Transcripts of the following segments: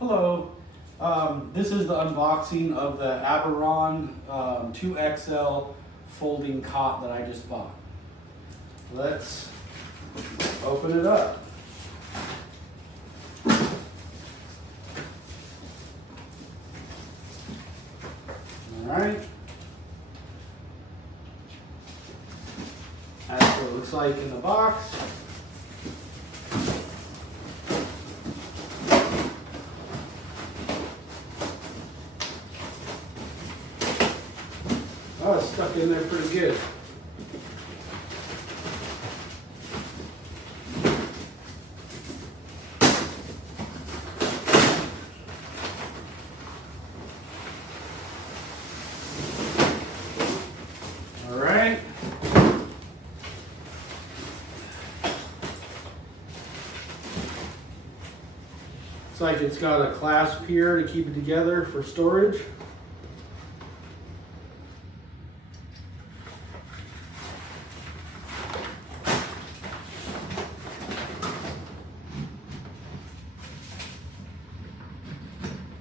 Hello, this is the unboxing of the ABORON 2XL folding cot that I just bought. Let's open it up. Alright. That's what it looks like in the box. Oh, it's stuck in there pretty good. All right. Looks like it's got a clasp here to keep it together for storage.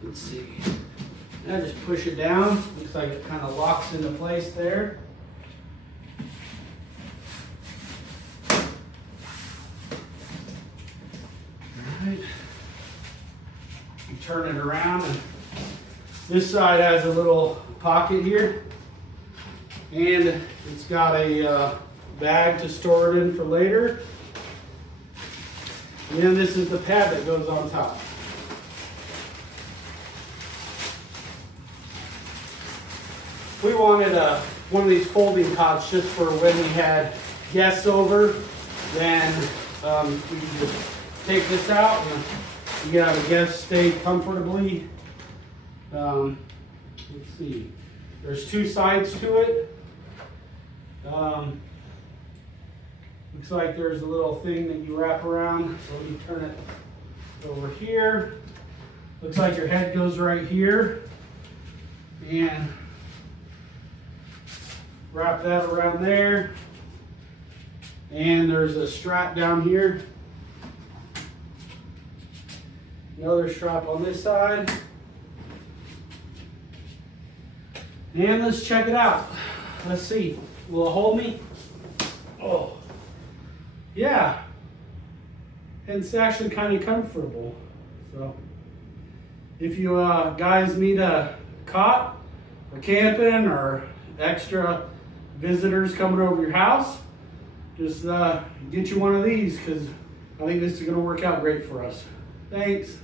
Let's see. Now just push it down. Looks like it kind of locks into place there. Alright. You turn it around, and this side has a little pocket here, and it's got a bag to store it in for later. And then this is the pad that goes on top. We wanted one of these folding cots just for when we had guests over. Then we can just take this out and you can have a guest stay comfortably. Let's see. There's two sides to it. Looks like there's a little thing that you wrap around. So let me turn it over here. Looks like your head goes right here. And wrap that around there, and there's a strap down here, another strap on this side, and let's check it out. Let's see, will it hold me? Oh yeah, and it's actually kind of comfortable. So if you guys need a cot for camping or extra visitors coming over your house, just get you one of these, because I think this is going to work out great for us. Thanks.